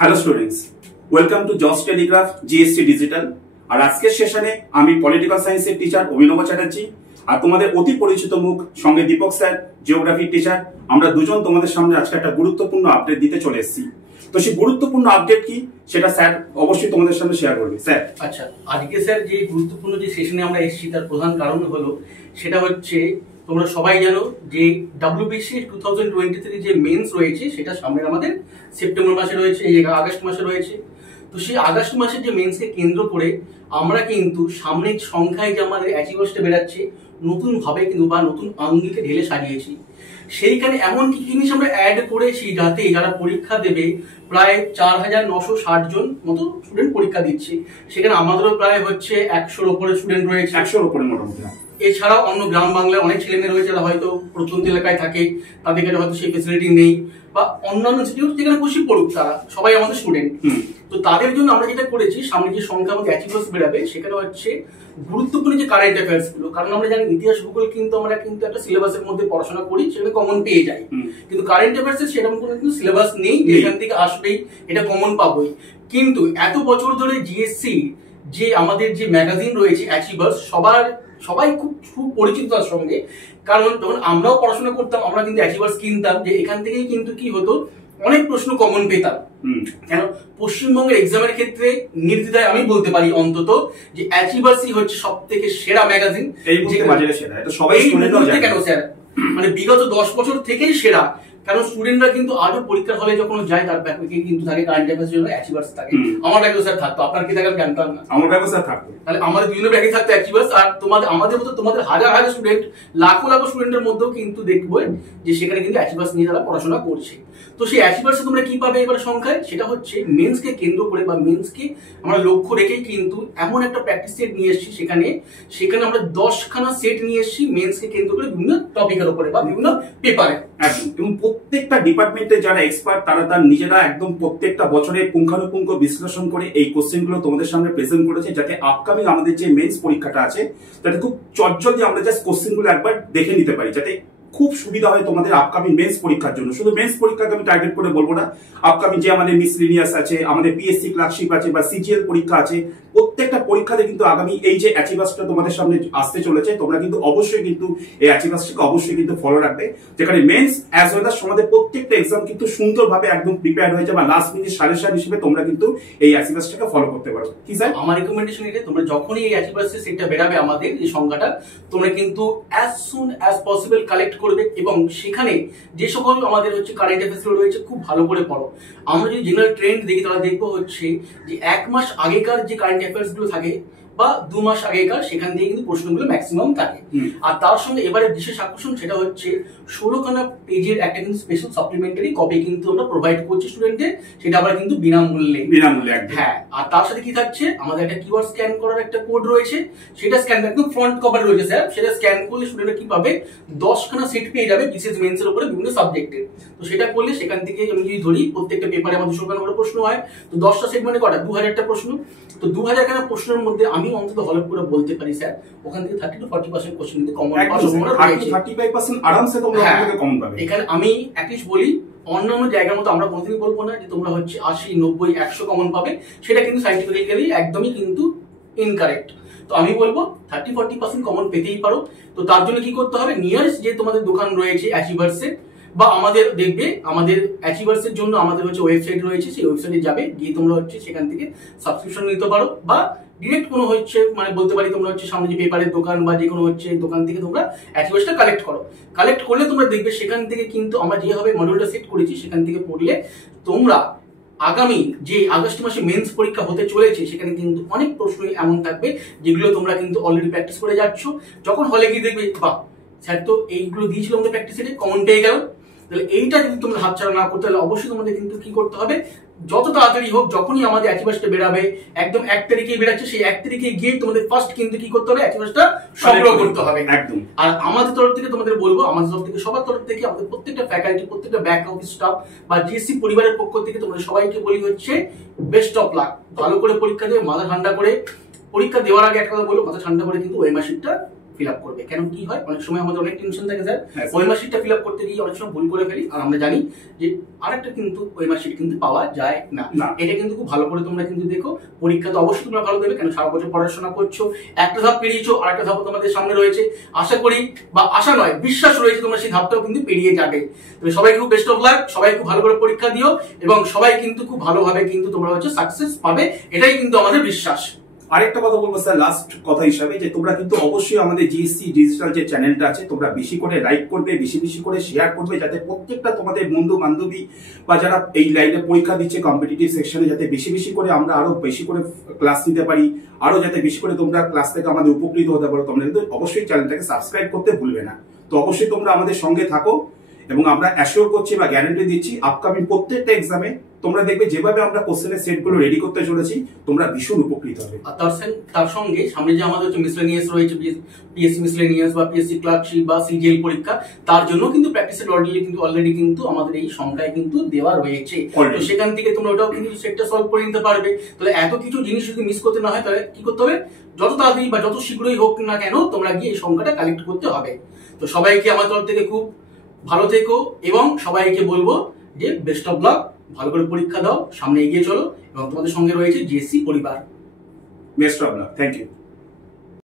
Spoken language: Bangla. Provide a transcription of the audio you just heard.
Hello students, welcome to Josh Telegraph GST digital. আর আজকের সেশনে আমি পলিটিক্যাল সায়েন্সের টিচার অভিনব চ্যাটার্জি আর তোমাদের অতি পরিচিত মুখ সঙ্গে দীপক স্যার জিওগ্রাফির টিচার। আমরা দুজন তোমাদের সামনে আজকে একটা গুরুত্বপূর্ণ আপডেট দিতে চলে এসেছি। তো সেই গুরুত্বপূর্ণ আপডেট কি সেটা স্যার অবশ্যই তোমাদের সামনে শেয়ার করবে। স্যার আচ্ছা, আজকে স্যার যে গুরুত্বপূর্ণ যে সেশনে আমরা এসেছি তার প্রধান কারণ হলো সেটা হচ্ছে তোমরা সবাই জানো যে WBC 2023 যে মেন্স রয়েছে সেটা সামনে আমাদের সেপ্টেম্বর মাসে রয়েছে, এই আগস্ট মাসে রয়েছে। তো সেই আগস্ট মাসের যে মেন্সকে কেন্দ্র করে আমরা কিন্তু সামনের সংখ্যায় যে আমাদের অ্যাচিভার্সটা বেরাচ্ছে নতুন ভাবে কিন্তু বা নতুন আঙ্গিকে ঢেলে সাজিয়েছি। সেইখানে এমন কি জিনিস আমরা অ্যাড করেছি যাতে যারা পরীক্ষা দেবে প্রায় 4960 জন মতো স্টুডেন্ট পরীক্ষা দিচ্ছে, সেখানে আমাদেরও প্রায় হচ্ছে 100-র উপরে স্টুডেন্ট রয়েছে। 100-র উপরে মোটামুটি। এছাড়াও অন্য গ্রাম বাংলায় অনেক ছেলেমেয়ে রয়েছে যারা হয়তো প্রত্যন্ত এলাকায় থাকে, তাদের কাছে হয়তো সেই ফেসিলিটি নেই, বা অন্যান্য ইনস্টিটিউট যেখানে খুশি পড়ুক তারা সবাই আমাদের স্টুডেন্ট। তো তাদের জন্য আমরা যেটা করেছি, সামনে যে সংখ্যা আমাদের অ্যাচিভার্স বেরাবে সেখানে হচ্ছে গুরুত্বপূর্ণ যে কারেন্ট অ্যাফেয়ার্স গুলো, কারণ আমরা জানি ইতিহাস ভূগোল কিন্তু আমরা কিন্তু একটা সিলেবাসের মধ্যে পড়াশোনা করি, সেখানে কমন পেয়ে যাই, কিন্তু কারেন্ট অ্যাফেয়ার্স এর সেরকম কোনো কিন্তু সিলেবাস নেই যেখান থেকে আসবেই এটা কমন পাবোই। কিন্তু এত বছর ধরে জিএসসি যে আমাদের যে ম্যাগাজিন রয়েছে অ্যাচিভার্স, সবাই খুব পরিচিত তার সঙ্গে, কারণ যখন আমরাও পড়াশোনা করতাম আমরা কিন্তু অ্যাচিভার্স কিনতাম, যে এখান থেকেই কিন্তু কি হতো অনেক প্রশ্ন কমন পেতাম। কেন পশ্চিমবঙ্গের এক্সামের ক্ষেত্রে নির্দ্বিধায় আমি বলতে পারি অন্তত যে অ্যাচিভার্সই হচ্ছে সব থেকে সেরা ম্যাগাজিন। এই বাজারে সেরা, এটা সবাই কেন স্যার, মানে বিগত 10 বছর থেকেই সেরা, কারণ স্টুডেন্টরা কিন্তু আজও পরীক্ষার হলে যখন যায় তার ব্যাগে কিন্তু থাকে কারেন্ট অ্যাফেয়ার্স জন্য অ্যাচিভার্স থাকে। আমার ব্যাগে স্যার থাকতো, আপনার কি থাকে আমি জানতাম না। আমার ব্যাগে স্যার থাকতো, তাহলে আমাদের বিভিন্ন ব্যাগে থাকতো অ্যাচিভার্স। আর আমাদের মতো তোমাদের হাজার হাজার স্টুডেন্ট, লাখো লাখো স্টুডেন্টের মধ্যেও কিন্তু দেখবে যে সেখানে কিন্তু অ্যাচিভার্স নিয়ে তারা পড়াশোনা করছে। তো সেই অ্যাচিভার্সে তোমরা কি পাবে এবার সংখ্যায়, সেটা হচ্ছে মেন্সকে কেন্দ্র করে বা মেন্সকে আমরা লক্ষ্য রেখেই কিন্তু এমন একটা প্র্যাকটিস সেট নিয়ে এসেছি, সেখানে আমরা 10খানা সেট নিয়ে এসেছি মেন্সকে কেন্দ্র করে বিভিন্ন টপিকের উপরে বা বিভিন্ন পেপারে। এবং প্রত্যেকটা ডিপার্টমেন্টে যারা এক্সপার্ট তারা তার নিজেরা একদম প্রত্যেকটা বছরে পুঙ্খানুপুঙ্খ বিশ্লেষণ করে এই কোশ্চেন গুলো তোমাদের সামনে প্রেজেন্ট করেছে, যাতে আপকামিং আমাদের যে মেন্স পরীক্ষাটা আছে তাতে খুব চটজলদি আমরা জাস্ট কোশ্চেন গুলো একবার দেখে নিতে পারি, যাতে খুব সুবিধা হয় তোমাদের আপকামিং মেন্স পরীক্ষার জন্য। শুধু মেন্স পরীক্ষাকে আমি টার্গেট করে বলবো না, আপকামিং যে আমাদের মিসলিনিয়াস আছে, আমাদের পিএসসি ক্লার্কশিপ আছে বা সিজিএল পরীক্ষা আছে, প্রত্যেকটা পরীক্ষাতে কিন্তু আগামী এই যে অ্যাচিভার্সটা তোমাদের সামনে আসতে চলেছে, তোমরা কিন্তু অবশ্যই কিন্তু এই অ্যাচিভার্সটাকে অবশ্যই কিন্তু ফলো রাখবে, যেখানে মেন্স অ্যাজ ওয়েল অ্যাজ তোমাদের প্রত্যেকটা এক্সাম কিন্তু সুন্দরভাবে একদম প্রিপেয়ার হয়ে যাবে। লাস্ট মিনিট সাজেশন হিসেবে তোমরা কিন্তু এই অ্যাচিভার্সটাকে ফলো করতে পারো। কি স্যার, আমার রিকমেন্ডেশন এটা, তোমরা যখনই এই অ্যাচিভার্সের সেটটা বেরাবে আমাদের এই সংখ্যাটা, তোমরা কিন্তু as soon as possible collect করবে এবং সেখানে যে সকল আমাদের হচ্ছে কারেন্ট অ্যাফেয়ার্স রয়েছে খুব ভালো করে পড়ো। আমরা যদি জেনারেল ট্রেন্ড দেখি তাহলে দেখবো হচ্ছে যে 1 মাস আগেকার যে কারেন্ট অ্যাফেয়ার্স গুলো থাকে বা 2 মাস আগেকার, সেখান থেকে কিন্তু প্রশ্নগুলো ম্যাক্সিমাম থাকে। আর তার সঙ্গে এবারে বিশেষ আকর্ষণ সেটা হচ্ছে 16খানা পেজের একটা কিন্তু স্পেশাল সাপ্লিমেন্টারি কপি কিন্তু আমরা প্রোভাইড করছি স্টুডেন্টদের, সেটা আবার কিন্তু বিনামূল্যে। হ্যাঁ, আর তার সাথে কি থাকছে, আমাদের একটা কিওয়ার্ড স্ক্যান করার একটা কোড রয়েছে, সেটা স্ক্যান একদম ফ্রন্ট কভার রয়েছে স্যার, সেটা স্ক্যান করলে স্টুডেন্টরা কি পাবে 10খানা সেট পেয়ে যাবে বিশেষ মেন্সের উপরে বিভিন্ন সাবজেক্টের। তো সেটা করলে সেখান থেকে আমি যদি ধরি প্রত্যেকটা পেপারে আমাদের 16খানা করে প্রশ্ন হয়, তো 10টা সেট মানে কটা 2000টা প্রশ্ন। তো 2000খানা প্রশ্নের মধ্যে আমি অন্তত হলফ করে বলতে পারি স্যার ওখান থেকে 30-40% কোশ্চেন কিন্তু কমন পাওয়ার সম্ভাবনা রয়েছে। 35% আরামসে তোমরা ওখান থেকে কমন পাবে। এখানে আমি অ্যাটলিস্ট বলি অন্যান্য জায়গার মতো আমরা কোনোদিনই বলবো না যে তোমরা হচ্ছে 80, 90, 100 কমন পাবে, সেটা কিন্তু সাইন্টিফিক্যালি একদমই কিন্তু ইনকারেক্ট। তো আমি বলবো 30-40% কমন পেতেই পারো। তো তার জন্য কি করতে হবে, নিয়ারেস্ট যে তোমাদের দোকান রয়েছে অ্যাচিভার্সের, বা আমাদের দেখবে আমাদের অ্যাচিভার্সের জন্য আমাদের হচ্ছে ওয়েবসাইট রয়েছে, সেই ওয়েবসাইটে যাবে, গিয়ে তোমরা হচ্ছে সেখান থেকে সাবস্ক্রিপশন নিতে পারো, বা ডিরেক্ট কোনো হচ্ছে মানে বলতে পারি তোমরা হচ্ছে সামনে যে পেপারের দোকান বা যে কোনো হচ্ছে দোকান থেকে তোমরা অ্যাচিভার্সটা কালেক্ট করো। কালেক্ট করলে তোমরা দেখবে সেখান থেকে কিন্তু আমরা যেভাবে মডিউলটা সেট করেছি সেখান থেকে পড়লে তোমরা আগামী যে আগস্ট মাসে মেন্স পরীক্ষা হতে চলেছে সেখানে কিন্তু অনেক প্রশ্নই এমন থাকবে যেগুলো তোমরা কিন্তু অলরেডি প্র্যাকটিস করে যাচ্ছ। যখন হলে গিয়ে দেখবে বাহ স্যার তো এইগুলো দিয়েছিল আমাদের প্র্যাকটিসে, কমন পেয়ে গেল। তাহলে এইটা যদি তোমরা হাতছাড়া না করতে, তাহলে অবশ্যই তোমাদের কিন্তু কি করতে হবে, যত তাড়াতাড়ি হোক যখনই আমাদের অ্যাচিভার্সটা বেরাবে, একদম 1 তারিখে বেরাচ্ছে, সেই 1 তারিখে গিয়ে তোমাদের ফার্স্ট কিন্তু কি করতে হবে, অ্যাচিভার্সটা সংগ্রহ করতে হবে একদম। আর আমাদের তরফ থেকে তোমাদের বলবো, আমাদের তরফ থেকে সবার তরফ থেকে আমাদের প্রত্যেকটা ফ্যাকাল্টি, প্রত্যেকটা ব্যাক অফিস স্টাফ বা জিএসসি পরিবারের পক্ষ থেকে তোমাদের সবাইকে বলি হচ্ছে বেস্ট অফ লাক। ভালো করে পরীক্ষা দিয়ে মাথা ঠান্ডা করে, পরীক্ষা দেওয়ার আগে একটা কথা বলবো, মাথা ঠান্ডা করে কিন্তু ওই মাসিকটা ফিল আপ করবে। কেন কি হয়, অনেক সময় আমাদের অনেক টেনশন থাকে স্যার, হ্যাঁ, ওই মার্কশিটটা ফিল আপ করতে গিয়ে অনেক সময় ভুল করে ফেলি, আর আমরা জানি যে আরেকটা কিন্তু ওই মার্কশিট কিন্তু পাওয়া যায় না। এটা কিন্তু খুব ভালো করে তোমরা কিন্তু দেখো, পরীক্ষা তো অবশ্যই তোমরা ভালো দেবে, কেন সারা বছর পড়াশোনা করছো, একটা ধাপ পেরিয়েছো, আর একটা ধাপ তোমাদের সামনে রয়েছে। আশা করি, বা আশা নয়, বিশ্বাস রয়েছে তোমরা সেই ধাপটাও কিন্তু পেরিয়ে যাবে। তবে সবাইকে খুব বেস্ট অফ লাক, সবাই খুব ভালো করে পরীক্ষা দিও, এবং সবাই কিন্তু খুব ভালোভাবে কিন্তু তোমরা হচ্ছে সাকসেস পাবে, এটাই কিন্তু আমাদের বিশ্বাস। আরেকটা কথা বলবো স্যার, লাস্ট কথা হিসাবে, যে তোমরা কিন্তু অবশ্যই আমাদের জিএসসি ডিজিটাল যে চ্যানেলটা আছে তোমরা বেশি করে লাইক করবে, বেশি বেশি করে শেয়ার করবে, যাতে প্রত্যেকটা তোমাদের বন্ধু বান্ধবী বা যারা এই লাইনে পরীক্ষা দিচ্ছে কম্পিটিটিভ সেকশনে, যাতে বেশি বেশি করে আমরা আরো বেশি করে ক্লাস নিতে পারি, আরো যাতে বেশি করে তোমরা ক্লাস থেকে আমাদের উপকৃত হতে পারো। তোমরা কিন্তু অবশ্যই চ্যানেলটাকে সাবস্ক্রাইব করতে ভুলবে না। তো অবশ্যই তোমরা আমাদের সঙ্গে থাকো, এবং আমরা অ্যাসিওর করছি বা গ্যারান্টি দিচ্ছি আপকামিং প্রত্যেকটা এক্সামে তোমরা দেখবে যেভাবে আমরা কোশ্চেনের সেটগুলো রেডি করতে চলেছি, তোমরা ভীষণ উপকৃত হবে। আর তার সঙ্গে সামনে যে আমাদের হচ্ছে মিসলেনিয়াস রয়েছে, পিএসসি মিসলেনিয়াস বা পিএসসি ক্লার্কশিপ বা সিজিএল পরীক্ষা, তার জন্য কিন্তু প্র্যাকটিসের অলরেডি কিন্তু আমাদের এই সংখ্যায় কিন্তু দেওয়া রয়েছে। তো সেখান থেকে তোমরা ওটাও কিন্তু সেটটা সলভ করে নিতে পারবে। তাহলে এত কিছু জিনিস যদি মিস করতে না হয়, তাহলে কি করতে হবে, যত তাড়াতাড়ি বা যত শীঘ্রই হোক না কেন তোমরা গিয়ে এই সংখ্যাটা কালেক্ট করতে হবে। তো সবাইকে আমার তরফ থেকে খুব ভালো থেকো, এবং সবাইকে বলবো যে বেস্ট অফ লাক, ভালো করে পরীক্ষা দাও, সামনে এগিয়ে চলো, এবং তোমাদের সঙ্গে রয়েছে জিএসসি পরিবার। Best of luck, thank you.